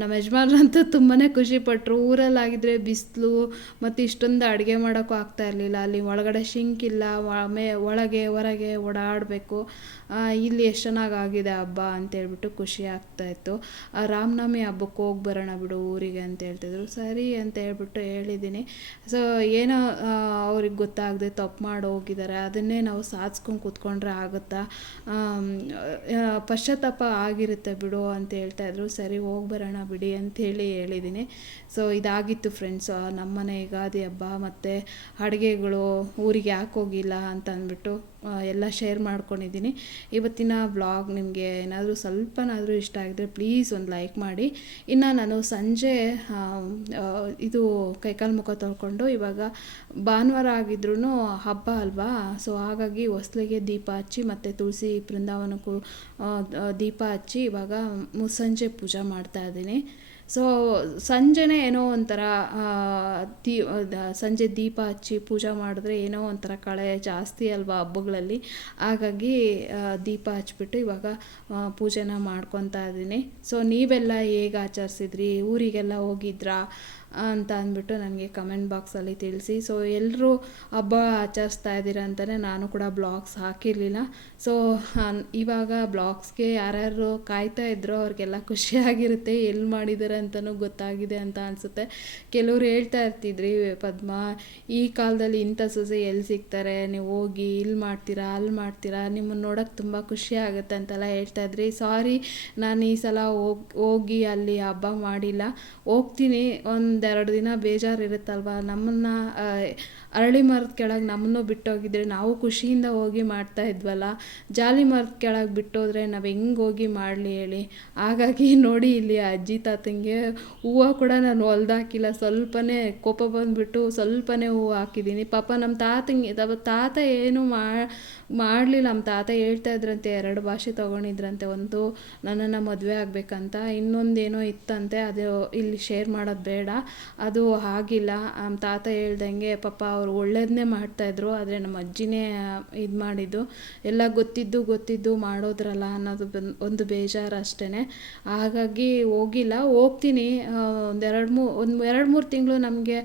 ನಮ್ಮ ಯಜಮಾನ್ರಂತೂ ತುಂಬಾ ಖುಷಿಪಟ್ಟರು ಊರಲ್ಲಾಗಿದ್ದರೆ ಬಿಸಿಲು, ಮತ್ತು ಇಷ್ಟೊಂದು ಅಡುಗೆ ಮಾಡೋಕ್ಕೂ ಆಗ್ತಾ ಇರಲಿಲ್ಲ. ಅಲ್ಲಿ ಒಳಗಡೆ ಶಿಂಕಿಲ್ಲ ಮೇ, ಒಳಗೆ, ಹೊರಗೆ ಓಡಾಡಬೇಕು. ಇಲ್ಲಿ ಎಷ್ಟು ಚೆನ್ನಾಗಿ ಆಗಿದೆ ಹಬ್ಬ ಅಂತೇಳ್ಬಿಟ್ಟು ಖುಷಿ ಆಗ್ತಾಯಿತ್ತು ರಾಮನವಮಿ ಹಬ್ಬಕ್ಕೆ ಹೋಗಿ ಬರೋಣ ಬಿಡು ಊರಿಗೆ ಅಂತ ಹೇಳ್ತಿದ್ರು. ಸರಿ ಅಂತ ಹೇಳ್ಬಿಟ್ಟು ಹೇಳಿದ್ದೀನಿ. ಸೊ ಏನೋ ಅವ್ರಿಗೆ ಗೊತ್ತಾಗದೆ ತಪ್ಪು ಮಾಡಿ ಹೋಗಿದ್ದಾರೆ. ಅದನ್ನೇ ನಾವು ಸಾಧಿಸ್ಕೊಂಡು ಕೂತ್ಕೊಂಡ್ರೆ ಆಗುತ್ತಾ? ಪಶ್ಚಾತ್ತಾಪ ಆಗಿರುತ್ತೆ ಬಿಡು ಅಂತ ಹೇಳ್ತಾ ಇದ್ರು. ಸರಿ, ಹೋಗಿ ಬರೋಣ ಬಿಡಿ ಅಂಥೇಳಿ ಹೇಳಿದ್ದೀನಿ. ಸೊ ಇದಾಗಿತ್ತು ಫ್ರೆಂಡ್ಸ್ ನಮ್ಮನೆ ಯುಗಾದಿ ಹಬ್ಬ ಮತ್ತು ಅಡುಗೆಗಳು ಊರಿಗೆ ಯಾಕೆ ಹೋಗಿಲ್ಲ ಅಂತ ಅಂದ್ಬಿಟ್ಟು ಎಲ್ಲ ಶೇರ್ ಮಾಡ್ಕೊಂಡಿದ್ದೀನಿ. ಇವತ್ತಿನ ಬ್ಲಾಗ್ ನಿಮಗೆ ಏನಾದರೂ ಸ್ವಲ್ಪನಾದರೂ ಇಷ್ಟ ಆಗಿದ್ರೆ ಪ್ಲೀಸ್ ಒಂದು ಲೈಕ್ ಮಾಡಿ. ಇನ್ನು ನಾನು ಸಂಜೆ ಇದು ಕೈಕಾಲು ಮುಖ ತೊಳ್ಕೊಂಡು ಇವಾಗ ಭಾನುವಾರ ಆಗಿದ್ರೂ ಹಬ್ಬ ಅಲ್ವಾ? ಸೊ ಹಾಗಾಗಿ ಹೊಸ್ಲಿಗೆ ದೀಪ ಹಚ್ಚಿ ಮತ್ತು ತುಳಸಿ ಬೃಂದಾವನಕ್ಕೂ ದೀಪ ಹಚ್ಚಿ ಇವಾಗ ಮುಸ್ಸಂಜೆ ಪೂಜೆ ಮಾಡ್ತಾ ಇದ್ದೀನಿ. ಸೊ ಸಂಜೆನೇ ಏನೋ ಒಂಥರ ದೀ ಸಂಜೆ ದೀಪ ಹಚ್ಚಿ ಪೂಜೆ ಮಾಡಿದ್ರೆ ಏನೋ ಒಂಥರ ಕಳೆ ಜಾಸ್ತಿ ಅಲ್ವಾ ಹಬ್ಬಗಳಲ್ಲಿ. ಹಾಗಾಗಿ ದೀಪ ಹಚ್ಬಿಟ್ಟು ಇವಾಗ ಪೂಜೆನ ಮಾಡ್ಕೊತಾ ಇದ್ದೀನಿ. ಸೊ ನೀವೆಲ್ಲ ಹೇಗೆ ಆಚರಿಸಿದ್ರಿ? ಊರಿಗೆಲ್ಲ ಹೋಗಿದ್ರಾ? ಅಂತ ಅಂದ್ಬಿಟ್ಟು ನನಗೆ ಕಮೆಂಟ್ ಬಾಕ್ಸಲ್ಲಿ ತಿಳಿಸಿ. ಸೊ ಎಲ್ಲರೂ ಹಬ್ಬ ಆಚರಿಸ್ತಾ ಇದ್ದೀರ ಅಂತಲೇ ನಾನು ಕೂಡ ಬ್ಲಾಗ್ಸ್ ಹಾಕಿರಲಿಲ್ಲ. ಸೊ ಇವಾಗ ಬ್ಲಾಗ್ಸ್ಗೆ ಯಾರ್ಯಾರು ಕಾಯ್ತಾ ಇದ್ರೋ ಅವ್ರಿಗೆಲ್ಲ ಖುಷಿಯಾಗಿರುತ್ತೆ ಎಲ್ಲಿ ಮಾಡಿದ್ದಾರೆ ಅಂತಲೂ ಗೊತ್ತಾಗಿದೆ ಅಂತ ಅನಿಸುತ್ತೆ. ಕೆಲವರು ಹೇಳ್ತಾ ಇರ್ತಿದ್ರಿ, ಪದ್ಮ, ಈ ಕಾಲದಲ್ಲಿ ಇಂಥ ಸೊಸೆ ಎಲ್ಲಿ ಸಿಗ್ತಾರೆ? ನೀವು ಹೋಗಿ ಇಲ್ಲಿ ಮಾಡ್ತೀರಾ ಅಲ್ಲಿ ಮಾಡ್ತೀರಾ? ನಿಮ್ಮನ್ನು ನೋಡೋಕ್ಕೆ ತುಂಬ ಖುಷಿ ಆಗುತ್ತೆ ಅಂತೆಲ್ಲ ಹೇಳ್ತಾ ಇದ್ರಿ. ಸಾರಿ ನಾನು ಈ ಸಲ ಹೋಗಿ ಹೋಗಿ ಅಲ್ಲಿ ಹಬ್ಬ ಮಾಡಿಲ್ಲ. ಹೋಗ್ತೀನಿ. ಒಂದು ಒಂದೆರಡು ದಿನ ಬೇಜಾರು ಇರುತ್ತಲ್ವಾ? ನಮ್ಮನ್ನು ಅರಳಿ ಮರದ ಕೆಳಗೆ ನಮ್ಮನ್ನು ಬಿಟ್ಟೋಗಿದ್ರೆ ನಾವು ಖುಷಿಯಿಂದ ಹೋಗಿ ಮಾಡ್ತಾ ಇದ್ವಲ್ಲ? ಜಾಲಿ ಮರದ ಕೆಳಗೆ ಬಿಟ್ಟೋದ್ರೆ ನಾವು ಹೆಂಗೆ ಹೋಗಿ ಮಾಡಲಿ ಹೇಳಿ? ಹಾಗಾಗಿ ನೋಡಿ ಇಲ್ಲಿ ಅಜ್ಜಿ ತಾತಂಗೆ ಹೂವು ಕೂಡ ನಾನು ಹೊಲ್ದಾಕಿಲ್ಲ. ಸ್ವಲ್ಪನೇ ಕೋಪ ಬಂದುಬಿಟ್ಟು ಸ್ವಲ್ಪನೇ ಹೂವು ಹಾಕಿದ್ದೀನಿ. ಪಾಪ ನಮ್ಮ ತಾತಂಗೆ ತಾತ ಏನು ಮಾಡಲಿಲ್ಲ. ನಮ್ಮ ತಾತ ಹೇಳ್ತಾ ಇದ್ರಂತೆ, ಎರಡು ಭಾಷೆ ತೊಗೊಂಡಿದ್ರಂತೆ. ಒಂದು ನನ್ನನ್ನು ಮದುವೆ ಆಗಬೇಕಂತ, ಇನ್ನೊಂದೇನೋ ಇತ್ತಂತೆ, ಅದು ಇಲ್ಲಿ ಶೇರ್ ಮಾಡೋದು ಬೇಡ. ಅದು ಆಗಿಲ್ಲ. ನಮ್ಮ ತಾತ ಹೇಳ್ದಂಗೆ, ಪಾಪ ಅವ್ರು ಒಳ್ಳೇದನ್ನೇ ಮಾಡ್ತಾಯಿದ್ರು, ಆದರೆ ನಮ್ಮ ಅಜ್ಜಿನೇ ಇದು ಮಾಡಿದ್ದು, ಎಲ್ಲ ಗೊತ್ತಿದ್ದು ಗೊತ್ತಿದ್ದು ಮಾಡೋದ್ರಲ್ಲ ಅನ್ನೋದು ಒಂದು ಬೇಜಾರು ಅಷ್ಟೇ ಹಾಗಾಗಿ ಹೋಗಿಲ್ಲ, ಹೋಗ್ತೀನಿ. ಒಂದೆರಡು ಮೂ, ಒಂದು ಎರಡು ಮೂರು ತಿಂಗಳು ನಮಗೆ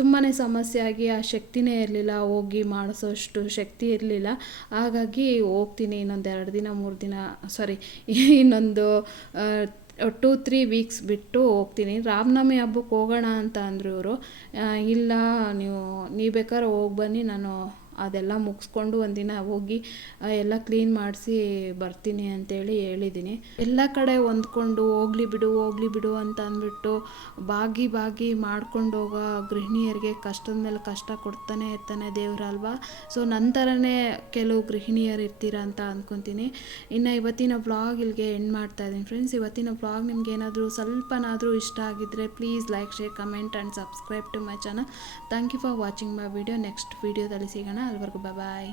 ತುಂಬಾ ಸಮಸ್ಯೆ ಆಗಿ ಆ ಶಕ್ತಿನೇ ಇರಲಿಲ್ಲ, ಹೋಗಿ ಮಾಡಿಸೋಷ್ಟು ಶಕ್ತಿ ಇರಲಿಲ್ಲ. ಹಾಗಾಗಿ ಹೋಗ್ತೀನಿ ಇನ್ನೊಂದು ಎರಡು ದಿನ, ಮೂರು ದಿನ ಸಾರಿ ಇನ್ನೊಂದು ಟೂ, ತ್ರೀ ವೀಕ್ಸ್ ಬಿಟ್ಟು ಹೋಗ್ತೀನಿ. ರಾಮನವಮಿ ಹಬ್ಬಕ್ಕೆ ಹೋಗೋಣ ಅಂತ ಅಂದರು ಇವರು. ಇಲ್ಲ, ನೀವು ನೀವು ಬೇಕಾದ್ರೆ ಹೋಗಿ ಬನ್ನಿ, ನಾನು ಅದೆಲ್ಲ ಮುಗಿಸ್ಕೊಂಡು ಒಂದಿನ ಹೋಗಿ ಎಲ್ಲ ಕ್ಲೀನ್ ಮಾಡಿಸಿ ಬರ್ತೀನಿ ಅಂತೇಳಿ ಹೇಳಿದ್ದೀನಿ. ಎಲ್ಲ ಕಡೆ ಹೊಂದ್ಕೊಂಡು ಹೋಗ್ಲಿ ಬಿಡು ಹೋಗ್ಲಿ ಬಿಡು ಅಂತ ಅಂದ್ಬಿಟ್ಟು ಬಾಗಿ ಬಾಗಿ ಮಾಡ್ಕೊಂಡು ಹೋಗೋ ಗೃಹಿಣಿಯರಿಗೆ ಕಷ್ಟದ ಮೇಲೆ ಕಷ್ಟ ಕೊಡ್ತಾನೆ ಇರ್ತಾನೆ ದೇವರಲ್ವಾ ಸೊ ನಂತರನೇ ಕೆಲವು ಗೃಹಿಣಿಯರು ಇರ್ತೀರ ಅಂತ ಅಂದ್ಕೊತೀನಿ ಇನ್ನು ಇವತ್ತಿನ ಬ್ಲಾಗ್ ಇಲ್ಲಿಗೆ ಎಂಡ್ ಮಾಡ್ತಾ ಇದ್ದೀನಿ. ಫ್ರೆಂಡ್ಸ್ ಇವತ್ತಿನ ಬ್ಲಾಗ್ ನಿಮ್ಗೆ ಏನಾದರೂ ಸ್ವಲ್ಪನಾದರೂ ಇಷ್ಟ ಆಗಿದ್ದರೆ please like share comment and subscribe to my channel thank you for watching my video next ವೀಡಿಯೋದಲ್ಲಿ ಸಿಗೋಣ. ಅಲ್ಲಿವರೆಗೂ ಬಾಯ್